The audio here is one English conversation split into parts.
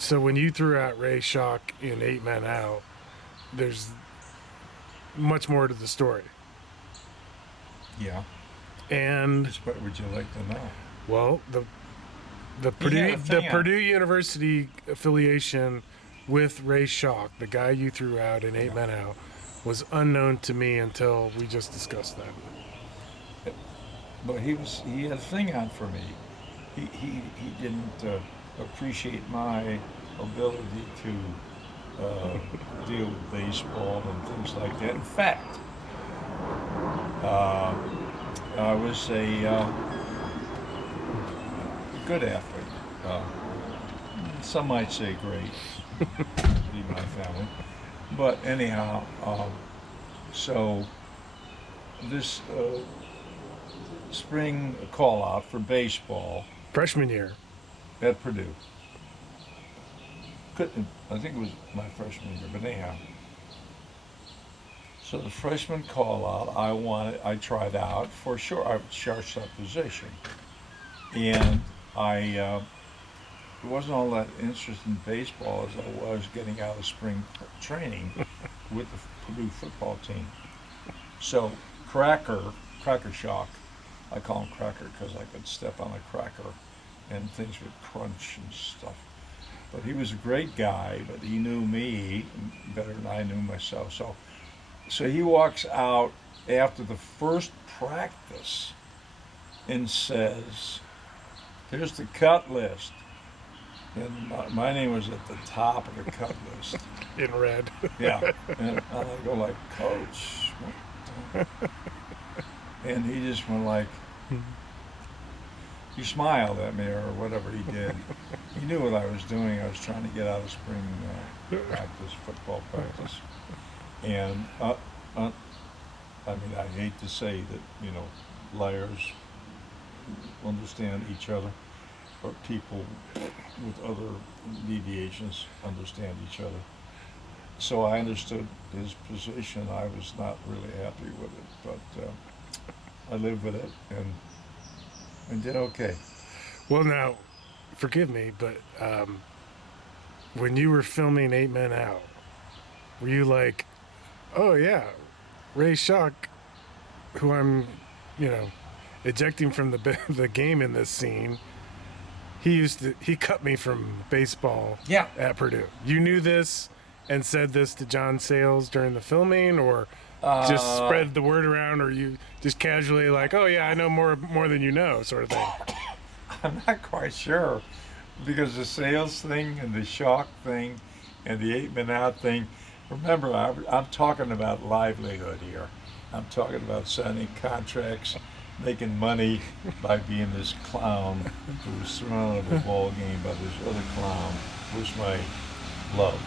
So when you threw out Ray Schalk in 8 Men Out, there's much more to the story. Yeah. And What would you like to know? well, the He had Purdue a the thing on. Purdue University affiliation with Ray Schalk, the guy you threw out in 8 Men Out, was unknown to me until we just discussed that. But he had a thing on for me. He didn't appreciate my ability to deal with baseball and things like that. In fact, uh, I was a good athlete. Uh, some might say great, be my family. But anyhow, so this spring call out for baseball Freshman year. at Purdue. Couldn't I think it was my freshman year, but anyhow. So the freshman call out, I tried out for sure. I was shortstop position, and I wasn't all that interested in baseball as I was getting out of spring training with the Purdue football team. So Cracker Shock, I call him Cracker because I could step on a cracker and things would crunch and stuff. But he was a great guy, but he knew me better than I knew myself. So he walks out after the first practice and says, "Here's the cut list." And my name was at the top of the cut list. In red. Yeah. And I go like, "Coach." And he just went like, he smiled at me or whatever he did. He knew what I was doing. I was trying to get out of spring practice, football practice. And I mean, I hate to say that, liars understand each other, or people with other deviations understand each other. So I understood his position. I was not really happy with it, but I lived with it and did okay. Well, now, forgive me, but when you were filming 8 Men Out, were you like, oh yeah, Ray Schalk, who I'm, ejecting from the game in this scene, he cut me from baseball Yeah. at Purdue. You knew this and said this to John Sayles during the filming, or just spread the word around, or you just casually like, oh yeah, I know more than you know, sort of thing. I'm not quite sure because the sales thing and the shock thing and the 8 Men Out thing. Remember, I'm talking about livelihood here. I'm talking about signing contracts, making money by being this clown who was thrown out of a ball game by this other clown, who was my love,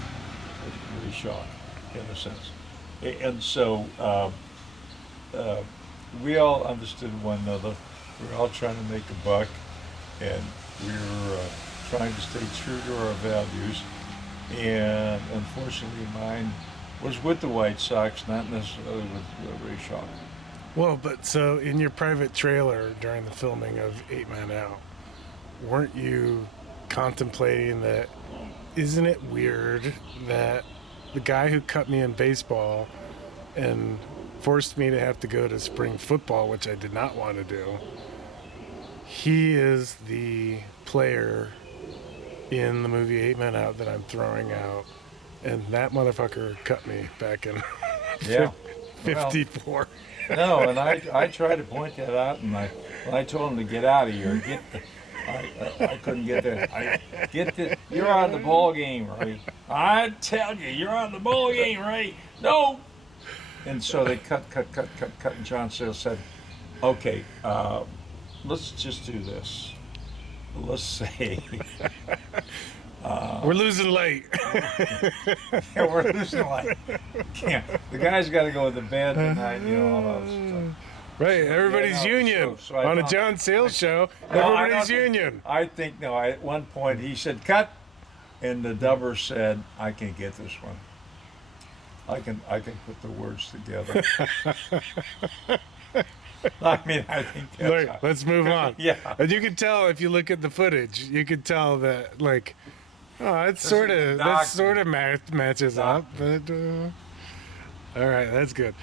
really shocked in a sense. And so we all understood one another. We were all trying to make a buck, and we were trying to stay true to our values. And unfortunately, mine was with the White Sox, not necessarily with Ray Schalk. Well, but so in your private trailer during the filming of 8 Men Out, weren't you contemplating that? Isn't it weird that the guy who cut me in baseball and forced me to have to go to spring football, which I did not want to do, he is the player in the movie 8 Men Out that I'm throwing out, and that motherfucker cut me back in Yeah. Well, 54. no, and I tried to point that out, and when I told him to get out of here, I couldn't get there. You're on the ball game, right? I tell you, you're on the ball game, right? No. And so they cut, and John Sayles said, okay, let's just do this. Let's say We're losing late. yeah, we're losing like the guy's got to go to bed tonight, all that stuff. Right, everybody's Yeah, no, union. so I On a found- John Sayles show, No, I everybody's don't think- union. I think no. At one point he said cut, and the dubber said, "I can get this one. I can put the words together." I mean, I think that's Look, let's move on. Yeah. And you can tell if you look at the footage, you can tell that, like, Oh, it's This sort is of doctor. matches up, Doctor. but all right, that's good.